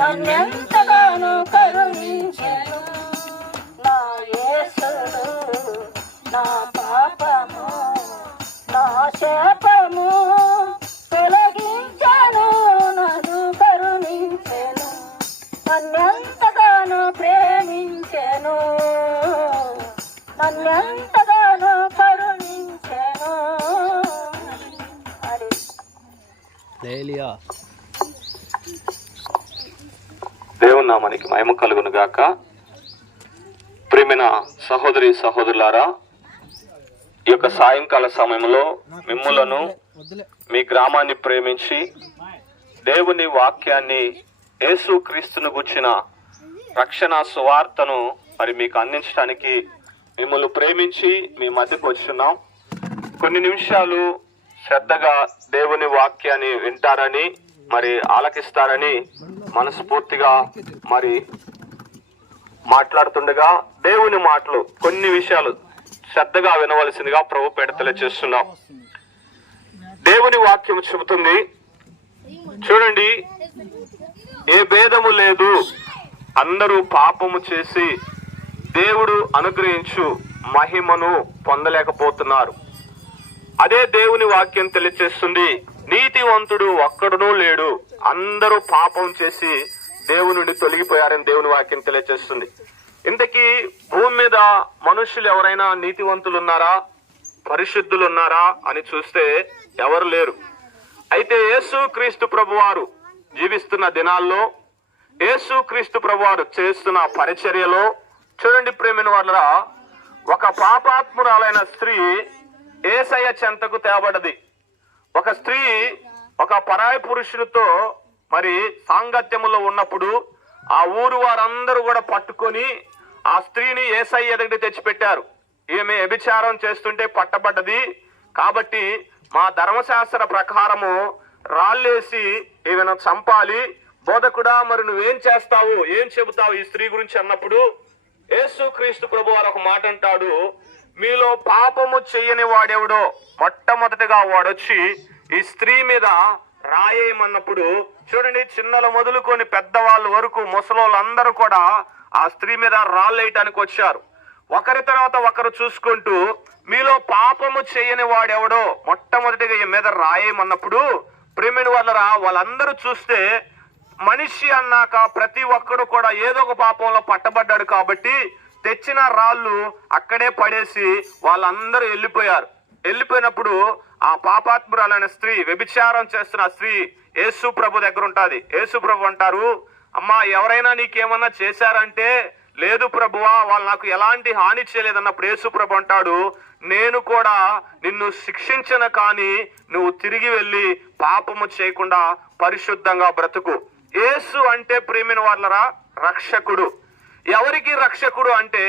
నన్నెంతగానో కరుణించెను. నా యేసుడు నా పాపము నా శాపము తొలగించెను, నన్ను కరుణించెను, నన్నెంతగానో ప్రేమించెను, నన్నెంతగానో కరుణించెను. దేవుని నామానికి మహిమ కలుగును గాక. ప్రియమైన సహోదరి సహోదరులారా, ఈ యొక్క సాయంకాల సమయంలో మిమ్ములను మీ గ్రామాన్ని ప్రేమించి దేవుని వాక్యాన్ని యేసు క్రీస్తును గుర్చిన రక్షణ సువార్తను మరి మీకు అందించడానికి మిమ్మల్ని ప్రేమించి మీ మధ్యకు వచ్చున్నాం. కొన్ని నిమిషాలు శ్రద్ధగా దేవుని వాక్యాన్ని వింటారని మరి ఆలకిస్తారని మనస్ఫూర్తిగా మరి మాట్లాడుతుండగా దేవుని మాటలు కొన్ని విషయాలు శ్రద్ధగా వినవలసిందిగా ప్రభు పేట తెలియజేస్తున్నాం. దేవుని వాక్యం చెబుతుంది, చూడండి, ఏ భేదము లేదు, అందరూ పాపము చేసి దేవుడు అనుగ్రహించు మహిమను పొందలేకపోతున్నారు. అదే దేవుని వాక్యం తెలియజేస్తుంది, నీతివంతుడు ఒక్కడునూ లేడు, అందరూ పాపం చేసి దేవుని నుండి తొలగిపోయారని దేవుని వాక్యం తెలియజేస్తుంది. ఇంతకీ భూమి మీద మనుషులు ఎవరైనా నీతివంతులు ఉన్నారా, పరిశుద్ధులు ఉన్నారా అని చూస్తే ఎవరు లేరు. అయితే యేసు క్రీస్తు ప్రభువారు జీవిస్తున్న దినాల్లో, యేసు క్రీస్తు ప్రభువారు చేస్తున్న పరిచర్యలో చూడండి ప్రేమైన వాళ్ళరా, ఒక పాపాత్మురాలైన స్త్రీ యేసయ్య చెంతకు తేబడ్డది. ఒక స్త్రీ ఒక పరాయి పురుషునితో మరి సాంగత్యములో ఉన్నప్పుడు ఆ ఊరు వారందరూ కూడా పట్టుకొని ఆ స్త్రీని యేసయ్య ఎదుట తెచ్చిపెట్టారు. ఈమె వ్యభిచారం చేస్తుంటే పట్టబడ్డది కాబట్టి మా ధర్మశాస్త్ర ప్రకారము రాళ్ళేసి ఈమెను చంపాలి, బోధకుడా మరి నువ్వేం చేస్తావు, ఏం చెబుతావు ఈ స్త్రీ గురించి అన్నప్పుడు యేసు క్రీస్తు ప్రభు వారు ఒక మాట అంటాడు, మీలో పాపము చెయ్యని వాడెవడో మొట్టమొదటిగా వాడొచ్చి ఈ స్త్రీ మీద రాయేయమన్నప్పుడు చూడండి, చిన్నలు మొదలుకొని పెద్దవాళ్ళ వరకు ముసలోళ్ళందరూ కూడా ఆ స్త్రీ మీద రాళ్ళేయటానికి వచ్చారు. ఒకరి తర్వాత ఒకరు చూసుకుంటూ మీలో పాపము చేయని వాడెవడో మొట్టమొదటిగా ఈ మీద రాయేయమన్నప్పుడు ప్రేమిన వాళ్ళందరూ చూస్తే మనిషి అన్నాక ప్రతి ఒక్కడు కూడా ఏదో ఒక పాపంలో పట్టబడ్డాడు కాబట్టి తెచ్చిన రాళ్ళు అక్కడే పడేసి వాళ్ళందరూ వెళ్ళిపోయారు. వెళ్ళిపోయినప్పుడు ఆ పాపాత్మురాలైన స్త్రీ, వ్యభిచారం చేస్తున్న స్త్రీ యేసు ప్రభు దగ్గర ఉంటుంది. యేసు ప్రభు అంటారు, అమ్మా ఎవరైనా నీకేమన్నా చేశారంటే లేదు ప్రభువా, వాళ్ళు నాకు ఎలాంటి హాని చేయలేదన్నప్పుడు యేసు ప్రభు అంటాడు, నేను కూడా నిన్ను శిక్షించను కానీ నువ్వు తిరిగి వెళ్ళి పాపము చేయకుండా పరిశుద్ధంగా బ్రతుకు. యేసు అంటే ప్రేమిన వాళ్ళరా రక్షకుడు. ఎవరికి రక్షకుడు అంటే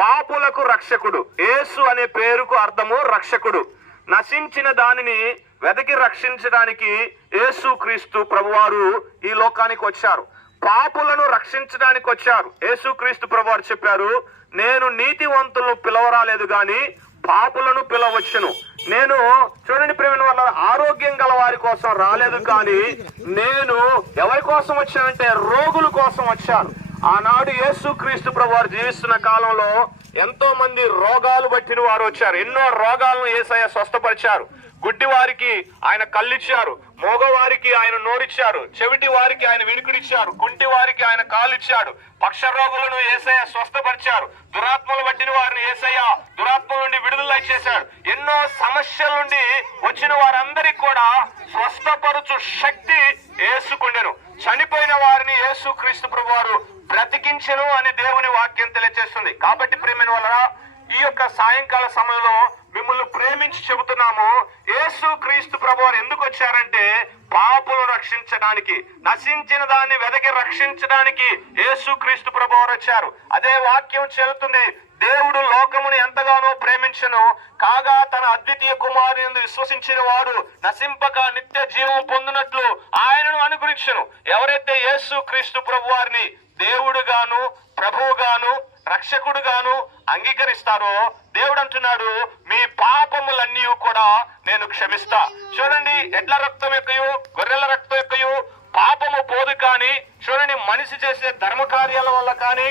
పాపులకు రక్షకుడు. యేసు అనే పేరుకు అర్థము రక్షకుడు. నశించిన దానిని వెదకి రక్షించడానికి యేసు క్రీస్తు ప్రభువారు ఈ లోకానికి వచ్చారు. పాపులను రక్షించడానికి వచ్చారు. యేసు క్రీస్తు ప్రభువారు చెప్పారు, నేను నీతివంతులను పిలవరాలేదు గాని పాపులను పిలవచ్చును. నేను చూడండి ప్రేమ వల్ల ఆరోగ్యం గల వారి కోసం రాలేదు కానీ నేను ఎవరి కోసం వచ్చానంటే రోగుల కోసం వచ్చాను. ఆనాడు యేసు క్రీస్తు ప్రభువారు జీవిస్తున్న కాలంలో ఎంతో మంది రోగాలు పట్టిన వారు వచ్చారు. ఎన్నో రోగాలను యేసయ్య స్వస్థపరిచారు. గుడ్డి వారికి ఆయన కళ్ళిచ్చారు, మోగవారికి ఆయన నోరిచ్చారు, చెవిటి వారికి ఆయన వినికిడిచ్చారు, కుంటి వారికి ఆయన కాలిచ్చాడు. పక్ష రోగులను యేసయ్య స్వస్థపరిచారు. దురాత్మలు పట్టిన వారిని యేసయ్య దురాత్మల నుండి విడుదల చేశాడు. ఎన్నో సమస్యల నుండి వచ్చిన వారందరికీ కూడా స్వస్థపరుచు శక్తి యేసుకుండెను. చనిపోయిన వారిని యేసు క్రీస్తు ప్రభువారు బ్రతికించెను అని దేవుని వాక్యం తెలియజేస్తుంది. కాబట్టి ప్రేమైన వాళ్ళరా, ఈ యొక్క సాయంకాల సమయంలో మిమ్మల్ని ప్రేమించి చెబుతున్నాము, యేసు క్రీస్తు ప్రభువారు ఎందుకు వచ్చారంటే పాపులను రక్షించడానికి, నశించిన దాన్ని వెదకి రక్షించడానికి యేసు క్రీస్తు ప్రభువారు వచ్చారు. అదే వాక్యం చెబుతుంది, దేవుడు లోకమును ఎంతగానో ప్రేమించెను కాగా తన అద్వితీయ కుమారుని విశ్వసించిన వారు నశింపక నిత్య జీవం పొందినట్లు ఆయనను అనుగ్రహించెను. ఎవరైతే యేసు క్రీస్తు ప్రభువారిని దేవుడుగాను ప్రభువుగాను రక్షకుడుగాను అంగీకరిస్తారో దేవుడు అంటున్నాడు, మీ పాపములన్నీ కూడా నేను క్షమిస్తా. చూడండి, ఎడ్ల రక్తం యొక్కయు గొర్రెల రక్తం యొక్కయు పాపము పోదు కానీ చూడండి, మనిషి చేసే ధర్మ కార్యాల వల్ల కానీ,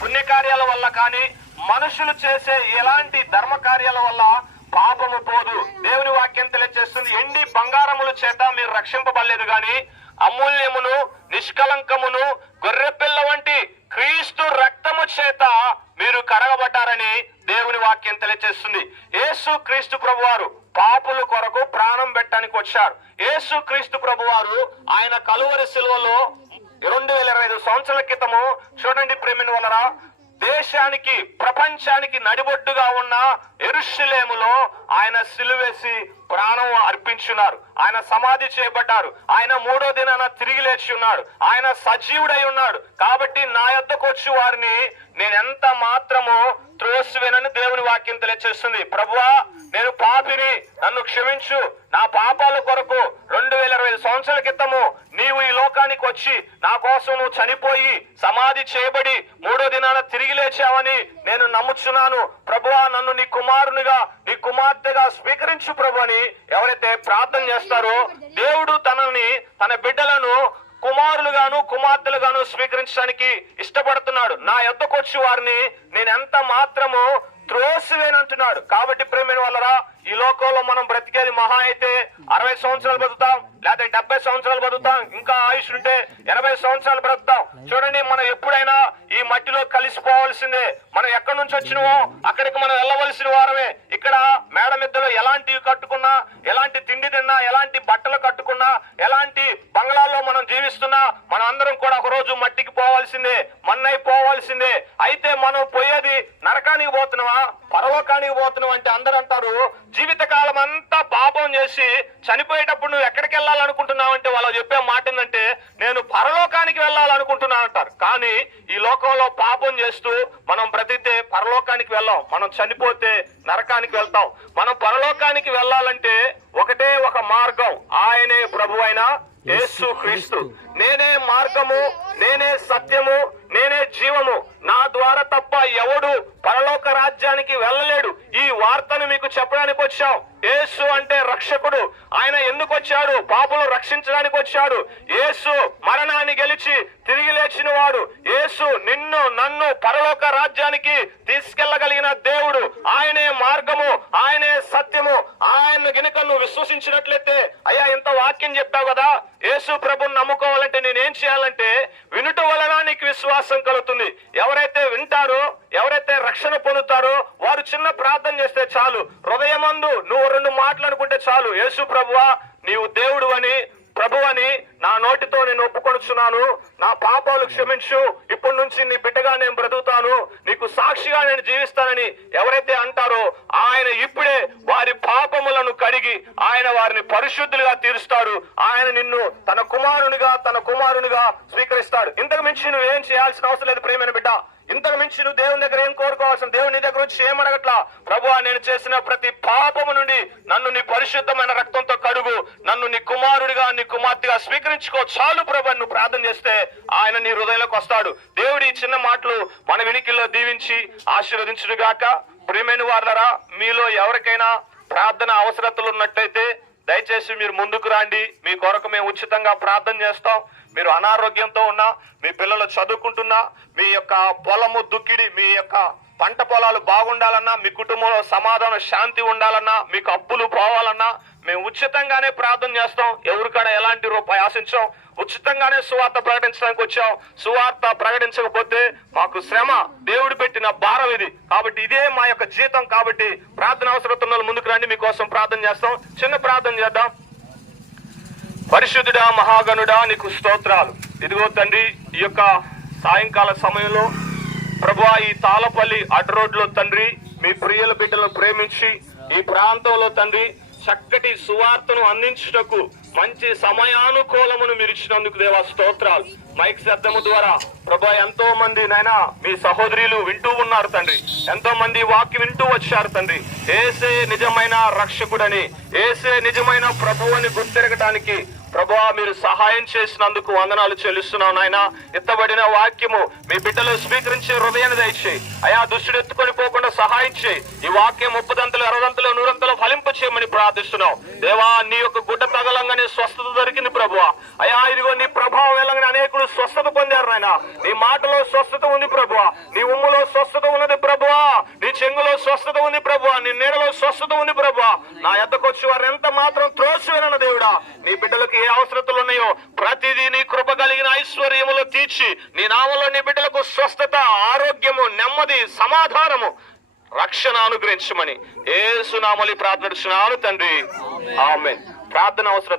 పుణ్యకార్యాల వల్ల కానీ, మనుషులు చేసే ఎలాంటి ధర్మ కార్యాల వల్ల పాపము పోదు. దేవుని వాక్యం తెలియజేస్తుంది, ఎండి బంగారముల చేత మీరు రక్షింపబడలేదు గాని అమూల్యమును నిష్కలంకమును గొర్రెపిల్ల వంటి క్రీస్తు రక్తము చేత మీరు కడగబడ్డారని దేవుని వాక్యం తెలియజేస్తుంది. యేసు క్రీస్తు ప్రభువారు పాపుల కొరకు ప్రాణం పెట్టడానికి వచ్చారు. యేసు క్రీస్తు ప్రభువారు ఆయన కలువరి శిలువలో 2025 సంవత్సరాల క్రితము, చూడండి ప్రేమిని వలన, దేశానికి ప్రపంచానికి నడిబొడ్డుగా ఉన్న యెరూషలేములో ఆయన సిలువేసి ప్రాణం అర్పించున్నారు. ఆయన సమాధి చేయబడ్డారు. ఆయన 3వ దినాన తిరిగి లేచి ఉన్నాడు. ఆయన సజీవుడై ఉన్నాడు. కాబట్టి నా యొద్దకు వచ్చి వారిని నేను ఎంత మాత్రము త్రోసివేనని దేవుని వాక్యం తెలియజేస్తుంది. ప్రభువా, నేను పాపిని, నన్ను క్షమించు. నా పాపాల కొరకు 2025 సంవత్సరాల క్రితము నీవు ఈ లోకానికి వచ్చి నా కోసం నువ్వు చనిపోయి సమాధి చేయబడి 3వ దినాన తిరిగి లేచావని నేను నమ్ముచున్నాను. ప్రభువా, నన్ను నీ కుమారునిగా, నీ కుమార్తెగా స్వీకరించు ప్రభు అని ఎవరైతే ప్రార్థన చేస్తారో, దేవుడు తన బిడ్డలను కుమారులుగాను కుమార్తెలుగాను స్వీకరించడానికి ఇష్టపడుతున్నాడు. నా యొద్దకు వచ్చి వారిని నేను ఎంత మాత్రము త్రోసివేనంటున్నాడు. కాబట్టి ప్రేమైన వాళ్ళరా, ఈ లోకంలో మనం బ్రతికేది మహా అయితే 60 సంవత్సరాలు బతుకుతాం, లేదా 70 సంవత్సరాలు బతుకుతాం, ఇంకా ఆయుష్ ఉంటే 80 సంవత్సరాలు బ్రతుకుతాం. చూడండి, మనం ఎప్పుడైనా ఈ మట్టిలో కలిసిపోవాల్సిందే. మనం ఎక్కడి నుంచి వచ్చినవో అక్కడికి మనం వెళ్ళవలసిన వారమే. ఇక్కడ మేడ మిద్దెలో ఎలాంటివి కట్టుకున్నా, ఎలాంటి తిండి తిన్నా, ఎలాంటి బట్టలు కట్టుకున్నా, ఎలాంటి బంగ్లాల్లో మనం జీవిస్తున్నా, మనం అందరం కూడా ఒక రోజు మట్టికి పోవాల్సిందే, మన్నైపోవాల్సిందే. అయితే మనం పోయేది నరకానికి పోతున్నావా, పరలోకానికి పోతున్నావు అంటే అందరూ అంటారు, జీవితకాలం అంతా పాపం చేసి చనిపోయేటప్పుడు నువ్వు ఎక్కడికి వెళ్ళాలనుకుంటున్నావు అంటే వాళ్ళు చెప్పే మాట ఏంటంటే, నేను పరలోకానికి వెళ్ళాలనుకుంటున్నాను అంటారు. కానీ ఈ లోకంలో పాపం చేస్తూ మనం బ్రతికితే పరలోకానికి వెళ్ళాం. మనం చనిపోతే నరకానికి వెళ్తాం. మనం పరలోకానికి వెళ్ళాలంటే ఒకటే ఒక మార్గం, ఆయనే ప్రభు అయిన యేసు క్రీస్తు. నేనే మార్గము, నేనే సత్యము, నేనే జీవము, నా ద్వారా తప్ప ఎవడు పరలోక రాజ్యానికి వెళ్ళలేడు. ఈ వార్తను మీకు చెప్పడానికి వచ్చాం. యేసు అంటే రక్షకుడు. ఆయన ఎందుకు వచ్చాడు? పాపులు రక్షించడానికి వచ్చాడు. యేసు మరణాన్ని గెలిచి తిరిగి లేచిన వాడు. యేసు నిన్ను నన్ను పరలోక రాజ్యానికి తీసుకెళ్లగలిగిన దేవుడు. ఆయనే మార్గము, ఆయనే సత్యము. ఆయన గనుక నువ్వు విశ్వసించినట్లయితే, అయ్యా ఇంత వాక్యం చెప్పావు కదా, యేసు ప్రభుని నమ్ముకోవాలంటే నేనేం చేయాలంటే, వినుట వలన నీకు విశ్వాసం కలుగుతుంది. ఎవరైతే వింటారో, ఎవరైతే రక్షణ పొందుతారో వారు చిన్న ప్రార్థన చేస్తే చాలు. హృదయమందు నువ్వు 2 మాటలు అనుకుంటే చాలు, యేసు ప్రభువా నీవు దేవుడు అని, ప్రభు అని నా నోటితో నేను ఒప్పుకొనుచున్నాను, నా పాపాలు క్షమించు, ఇప్పటి నుంచి నీ బిడ్డగా నేను బ్రతుకుతాను, నీకు సాక్షిగా నేను జీవిస్తానని ఎవరైతే అంటారో, ఆయన ఇప్పుడే వారి పాపములను కడిగి ఆయన వారిని పరిశుద్ధులుగా తీరుస్తాడు. ఆయన నిన్ను తన కుమారునిగా స్వీకరిస్తాడు. ఇంతకు మించి నువ్వు ఏం చేయాల్సిన అవసరం లేదు ప్రియమైన బిడ్డ. ఇంతకు మించి నువ్వు దేవుని దగ్గర ఏం కోరుకోవాల్సిన, దేవుని నీ దగ్గర వచ్చి ఏమనగట్లా, ప్రభువా నేను చేసిన ప్రతి పాపము నుండి నన్ను నీ పరిశుద్ధమైన రక్తంతో కడుగు, నన్ను నీ కుమారుడిగా, నీ కుమార్తెగా స్వీకరించుకో చాలు ప్రభు. నువ్వు ప్రార్థన చేస్తే ఆయన నీ హృదయంలోకి వస్తాడు. దేవుడి ఈ చిన్న మాటలు మన వినికిల్లో దీవించి ఆశీర్వదించుడుగాక. ప్రియమైన వారలారా, మీలో ఎవరికైనా ప్రార్థన అవసరతలు ఉన్నట్లయితే దయచేసి మీరు ముందుకు రండి. మీ కొరకు మేము ఉచితంగా ప్రార్థన చేస్తాం. మీరు అనారోగ్యంతో ఉన్నా, మీ పిల్లలు చదువుకుంటున్నా, మీ యొక్క పొలము దుక్కిడి, మీ యొక్క పంట పొలాలు బాగుండాలన్నా, మీ కుటుంబంలో సమాధానం శాంతి ఉండాలన్నా, మీకు అప్పులు పోవాలన్నా మేము ఉచితంగానే ప్రార్థన చేస్తాం. ఎవరికైనా ఎలాంటి రూపాయి ఆశించాం. ఉచితంగానే సువార్త ప్రకటించడానికి వచ్చాం. సువార్త ప్రకటించకపోతే మాకు శ్రమ, దేవుడు పెట్టిన భారం ఇది. కాబట్టి ఇదే మా యొక్క జీతం. కాబట్టి ప్రార్థన అవసరం ముందుకు రండి, మీకోసం ప్రార్థన చేస్తాం. చిన్న ప్రార్థన చేద్దాం. పరిశుద్ధుడా, మహాగణుడా, నీకు స్తోత్రాలు. ఇదిగో తండ్రి, ఈ యొక్క సాయంకాల సమయంలో ప్రభువా ఈ తాళపల్లి అడ్డ రోడ్లో తండ్రి మీ ప్రియుల బిడ్డలను ప్రేమించి ఈ ప్రాంతంలో తండ్రి చక్కటి సువార్తను అందించుటకు మంచి సమయానుకూలమును మీరు ఇచ్చినందుకు దేవా స్తోత్రాలు. మైక్ శబ్దము ద్వారా ప్రభా ఎంతో మంది నాయనా మీ సహోదరులు వింటూ ఉన్నారు తండ్రి. ఎంతో మంది వాక్యం వింటూ వచ్చారు తండ్రి. యేసే నిజమైన రక్షకుడని, యేసే నిజమైన ప్రభువు అని గుర్తెరగటానికి ప్రభువా మీరు సహాయం చేసినందుకు వందనాలు చెల్లిస్తున్నాం నాయన. ఎత్తబడిన వాక్యము మీ బిడ్డలు స్వీకరించే హృదయాన్ని దయచేయి అయా. దుష్టుడు ఎత్తుకొని పోకుండా సహాయం చేయి. ఈ వాక్యం 30 60 100 ఫలింప చేయమని ప్రార్థిస్తున్నాం దేవా. నీ యొక్క గుడ్డ తగలంగానే స్వస్థత దొరికింది ప్రభువా. అయ్యా ఇదిగో నీ ప్రభావం వెళ్ళగానే అనేకులు స్వస్థత పొందారు నాయన. నీ మాటలో స్వస్థత ఉంది ప్రభువా, నీ ఉమ్ములో స్వస్థత ఉన్నది ప్రభువా, నీ చెంగులో స్వస్థత ఉంది ప్రభువా, నీ నీడలో స్వస్థత ఉంది ప్రభువా. నా యొద్దకు వచ్చి వారు ఎంత మాత్రం త్రోసివేనన్న దేవుడా, నీ బిడ్డలకు ఏ అవసరతలు ఉన్నాయో ప్రతిదీ నీ కృప కలిగిన ఐశ్వర్యములో తీర్చి నీ నామంలో నీ బిడ్డలకు స్వస్థత, ఆరోగ్యము, నెమ్మది, సమాధానము, రక్షణ అనుగ్రహించమని యేసు నామములో ప్రార్థిస్తున్నాను తండ్రి. ఆమేన్. ప్రార్థన అవసరత